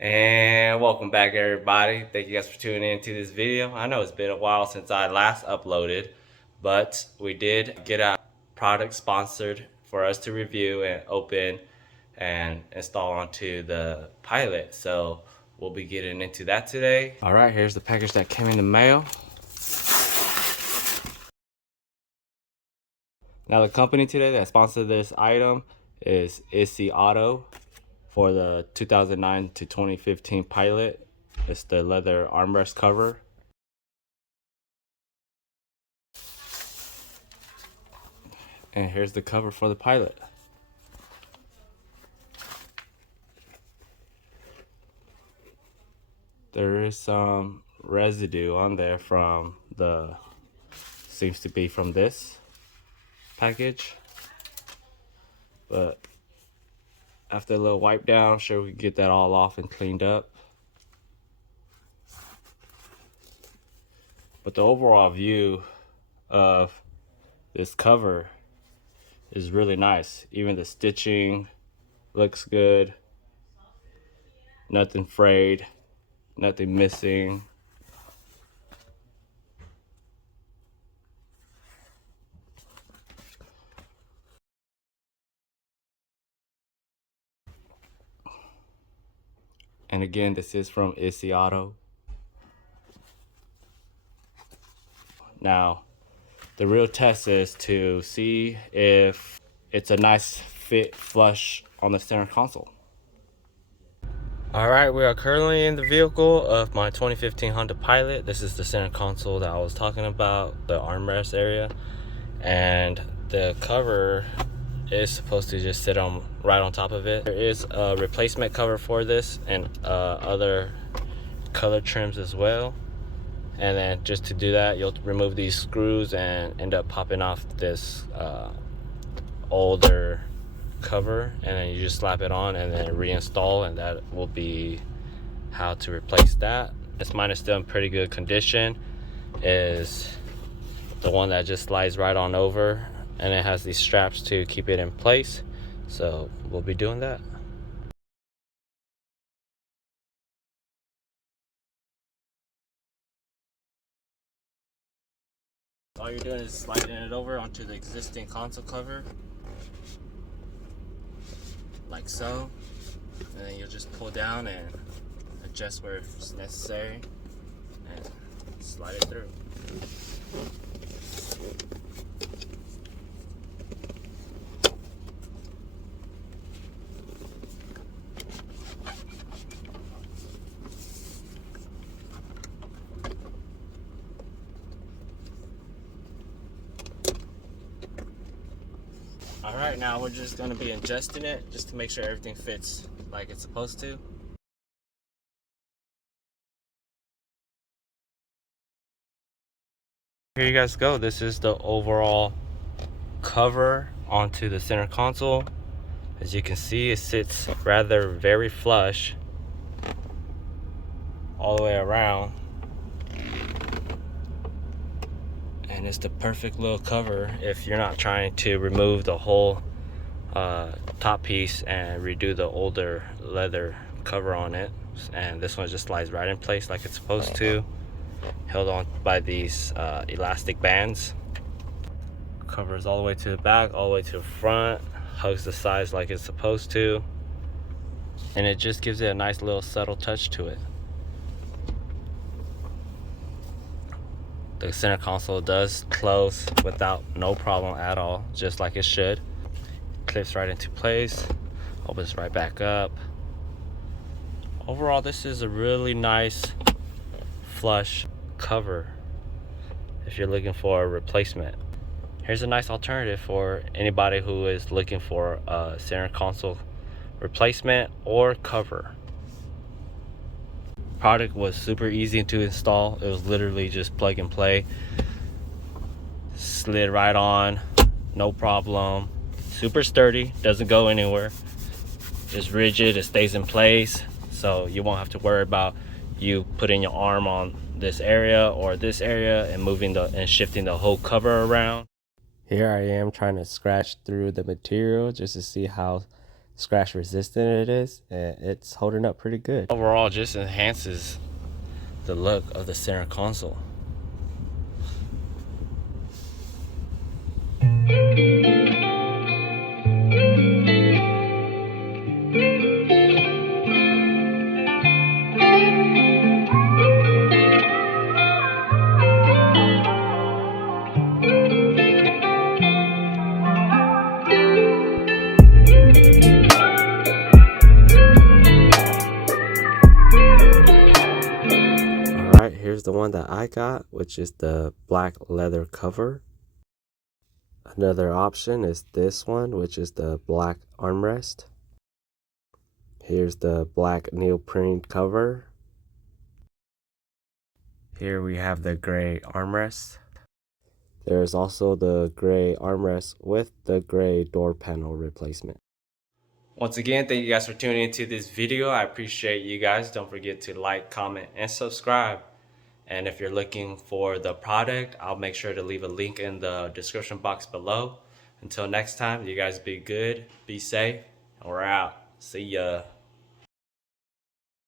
And welcome back, everybody. Thank you guys for tuning in to this video. I know it's been a while since I last uploaded, but we did get a product sponsored for us to review and open and install onto the Pilot. So we'll be getting into that today. All right, here's the package that came in the mail. Now the company today that sponsored this item is ISSYAUTO for the 2009 to 2015 Pilot. It's the leather armrest cover. And here's the cover for the Pilot. There is some residue on there from seems to be from this package. But after a little wipe down, sure we can get that all off and cleaned up. But the overall view of this cover is really nice. Even the stitching looks good. Nothing frayed, nothing missing. And again, this is from ISSYAUTO. Now, the real test is to see if it's a nice fit flush on the center console. All right, we are currently in the vehicle of my 2015 Honda Pilot. This is the center console that I was talking about, the armrest area. And the cover is supposed to just sit on right on top of it. There is a replacement cover for this and other color trims as well. And then just to do that, you'll remove these screws and end up popping off this older cover, and then you just slap it on and then reinstall, and that will be how to replace that. This mine is still in pretty good condition. Is the one that just slides right on over, and it has these straps to keep it in place. So we'll be doing that. All you're doing is sliding it over onto the existing console cover, like so, and then you'll just pull down and adjust where it's necessary and slide it through. All right, now we're just gonna be adjusting it just to make sure everything fits like it's supposed to. Here you guys go. This is the overall cover onto the center console. As you can see, it sits rather very flush all the way around. And it's the perfect little cover if you're not trying to remove the whole top piece and redo the older leather cover on it. And this one just slides right in place like it's supposed to, held on by these elastic bands. Covers all the way to the back, all the way to the front, hugs the sides like it's supposed to, and it just gives it a nice little subtle touch to it. The center console does close without no problem at all, just like it should. Clips right into place, opens right back up. Overall, this is a really nice flush cover if you're looking for a replacement. Here's a nice alternative for anybody who is looking for a center console replacement or cover. Product was super easy to install. It was literally just plug and play. Slid right on, no problem. Super sturdy, doesn't go anywhere. It's rigid, it stays in place, so you won't have to worry about you putting your arm on this area or this area and moving and shifting the whole cover around. Here I am trying to scratch through the material just to see how scratch resistant it is, and it's holding up pretty good. Overall, just enhances the look of the center console. Alright, here's the one that I got, which is the black leather cover. Another option is this one, which is the black armrest. Here's the black neoprene cover. Here we have the gray armrest. There's also the gray armrest with the gray door panel replacement. Once again, thank you guys for tuning into this video. I appreciate you guys. Don't forget to like, comment, and subscribe. And if you're looking for the product, I'll make sure to leave a link in the description box below. Until next time, you guys be good, be safe, and we're out. See ya.